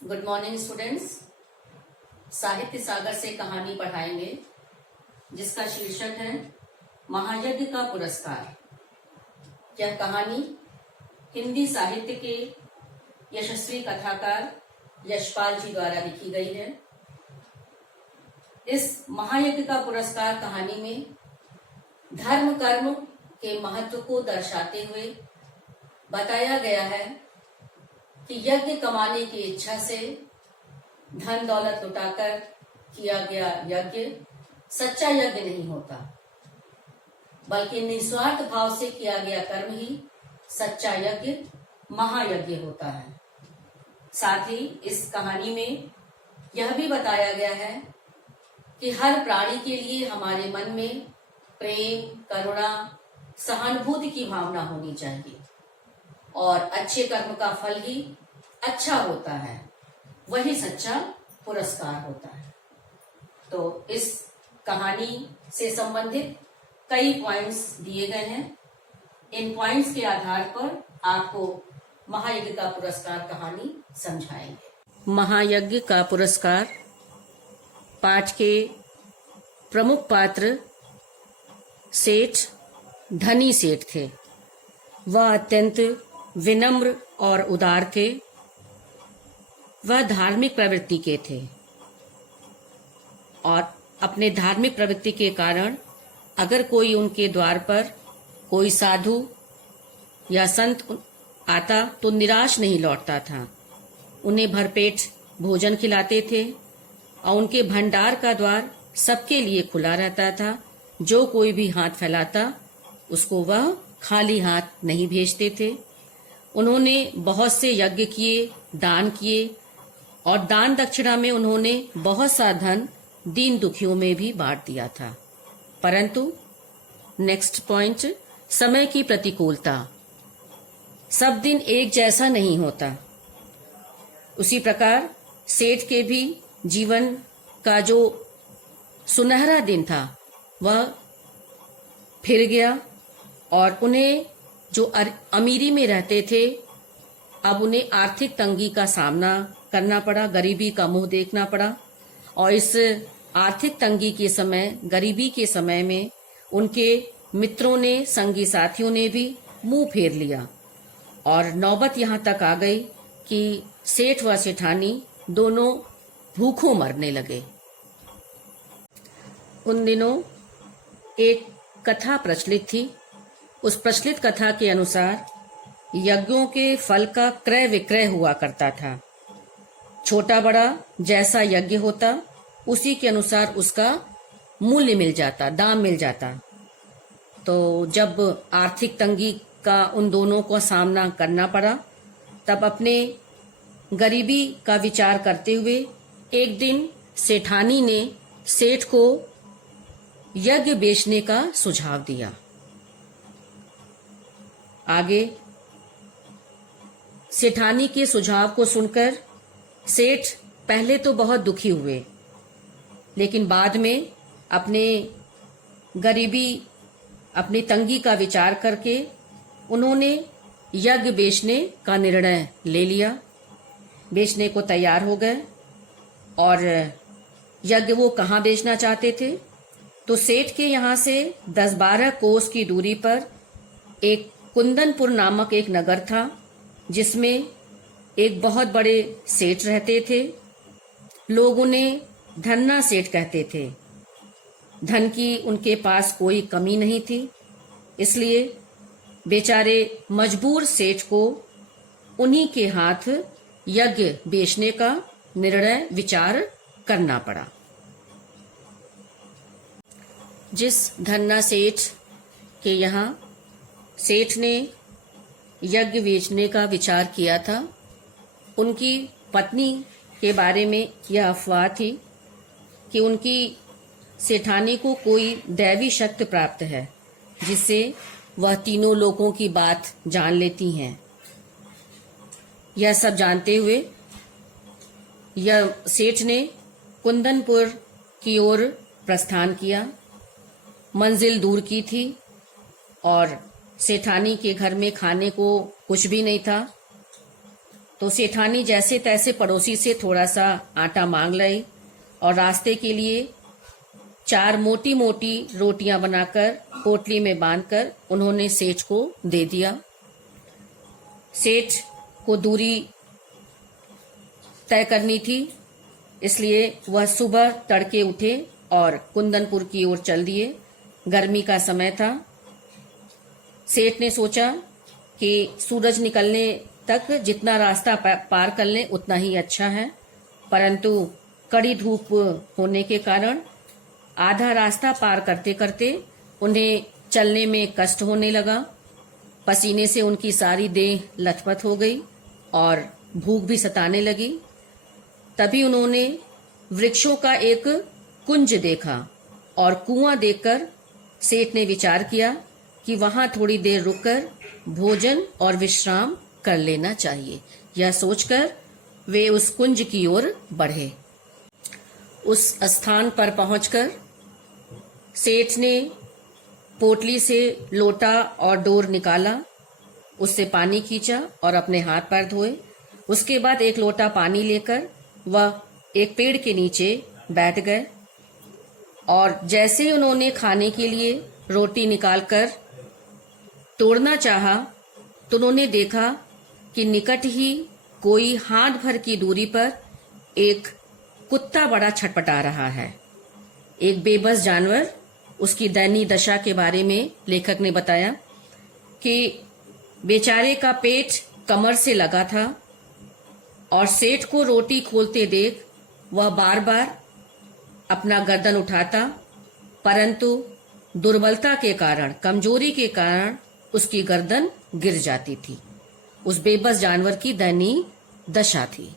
Good morning students. साहित्य सागर से कहानी पढ़ाएंगे जिसका शीर्षक है महायज्ञ का पुरस्कार। यह कहानी हिंदी साहित्य के यशस्वी कथाकार यशपाल जी द्वारा लिखी गई है। इस महायज्ञ का पुरस्कार कहानी में धर्म कर्म के महत्व को दर्शाते हुए बताया गया है कि यज्ञ कमाने की इच्छा से धन दौलत लुटाकर किया गया यज्ञ सच्चा यज्ञ नहीं होता, बल्कि निस्वार्थ भाव से किया गया कर्म ही सच्चा यज्ञ महायज्ञ होता है। साथ ही इस कहानी में यह भी बताया गया है कि हर प्राणी के लिए हमारे मन में प्रेम, करुणा, सहानुभूति की भावना होनी चाहिए और अच्छे कर्म का फल ही अच्छा होता है, वही सच्चा पुरस्कार होता है। तो इस कहानी से संबंधित कई पॉइंट्स दिए गए हैं। इन पॉइंट्स के आधार पर आपको महायज्ञ का पुरस्कार कहानी समझाएंगे। महायज्ञ का पुरस्कार पाठ के प्रमुख पात्र सेठ धनी सेठ थे। वह अत्यंत विनम्र और उदार थे। वह धार्मिक प्रवृत्ति के थे और अपने धार्मिक प्रवृत्ति के कारण अगर कोई उनके द्वार पर कोई साधु या संत आता तो निराश नहीं लौटता था। उन्हें भरपेट भोजन खिलाते थे और उनके भंडार का द्वार सबके लिए खुला रहता था। जो कोई भी हाथ फैलाता उसको वह खाली हाथ नहीं भेजते थे। उन्होंने बहुत से यज्ञ किए, दान किए और दान दक्षिणा में उन्होंने बहुत सा धन दीन दुखियों में भी बांट दिया था। परंतु नेक्स्ट पॉइंट, समय की प्रतिकूलता। सब दिन एक जैसा नहीं होता। उसी प्रकार सेठ के भी जीवन का जो सुनहरा दिन था वह फिर गया और उन्हें जो अमीरी में रहते थे अब उन्हें आर्थिक तंगी का सामना करना पड़ा, गरीबी का मुंह देखना पड़ा। और इस आर्थिक तंगी के समय, गरीबी के समय में उनके मित्रों ने, संगी साथियों ने भी मुंह फेर लिया और नौबत यहाँ तक आ गई कि सेठ व सेठानी दोनों भूखों मरने लगे। उन दिनों एक कथा प्रचलित थी। उस प्रचलित कथा के अनुसार यज्ञों के फल का क्रय विक्रय हुआ करता था। छोटा बड़ा जैसा यज्ञ होता उसी के अनुसार उसका मूल्य मिल जाता, दाम मिल जाता। तो जब आर्थिक तंगी का उन दोनों को सामना करना पड़ा तब अपने गरीबी का विचार करते हुए एक दिन सेठानी ने सेठ को यज्ञ बेचने का सुझाव दिया। आगे सेठानी के सुझाव को सुनकर सेठ पहले तो बहुत दुखी हुए, लेकिन बाद में अपने गरीबी, अपनी तंगी का विचार करके उन्होंने यज्ञ बेचने का निर्णय ले लिया। बेचने को तैयार हो गए और यज्ञ वो कहाँ बेचना चाहते थे तो सेठ के यहाँ से 10-12 कोस की दूरी पर एक कुंदनपुर नामक एक नगर था जिसमें एक बहुत बड़े सेठ रहते थे। लोग उन्हें धन्ना सेठ कहते थे। धन की उनके पास कोई कमी नहीं थी, इसलिए बेचारे मजबूर सेठ को उन्हीं के हाथ यज्ञ बेचने का निर्णय विचार करना पड़ा। जिस धन्ना सेठ के यहाँ सेठ ने यज्ञ बेचने का विचार किया था, उनकी पत्नी के बारे में यह अफवाह थी कि उनकी सेठानी को कोई दैवी शक्ति प्राप्त है जिससे वह तीनों लोगों की बात जान लेती हैं। यह सब जानते हुए यह सेठ ने कुंदनपुर की ओर प्रस्थान किया। मंजिल दूर की थी और सेठानी के घर में खाने को कुछ भी नहीं था। तो सेठानी जैसे तैसे पड़ोसी से थोड़ा सा आटा मांग लाई और रास्ते के लिए 4 मोटी मोटी रोटियां बनाकर पोटली में बांधकर उन्होंने सेठ को दे दिया। सेठ को दूरी तय करनी थी, इसलिए वह सुबह तड़के उठे और कुंदनपुर की ओर चल दिए। गर्मी का समय था। सेठ ने सोचा कि सूरज निकलने तक जितना रास्ता पार कर लें उतना ही अच्छा है, परंतु कड़ी धूप होने के कारण आधा रास्ता पार करते करते उन्हें चलने में कष्ट होने लगा। पसीने से उनकी सारी देह लथपथ हो गई और भूख भी सताने लगी। तभी उन्होंने वृक्षों का एक कुंज देखा और कुआं देखकर सेठ ने विचार किया कि वहां थोड़ी देर रुककर भोजन और विश्राम कर लेना चाहिए। यह सोचकर वे उस कुंज की ओर बढ़े। उस स्थान पर पहुंचकर सेठ ने पोटली से लोटा और डोर निकाला, उससे पानी खींचा और अपने हाथ पैर धोए। उसके बाद एक लोटा पानी लेकर वह एक पेड़ के नीचे बैठ गए और जैसे ही उन्होंने खाने के लिए रोटी निकालकर तोड़ना चाहा तो उन्होंने देखा कि निकट ही कोई हाथ भर की दूरी पर एक कुत्ता बड़ा छटपटा रहा है। एक बेबस जानवर। उसकी दयनीय दशा के बारे में लेखक ने बताया कि बेचारे का पेट कमर से लगा था और सेठ को रोटी खोलते देख वह बार बार अपना गर्दन उठाता, परंतु दुर्बलता के कारण, कमजोरी के कारण उसकी गर्दन गिर जाती थी। उस बेबस जानवर की दयनीय दशा थी।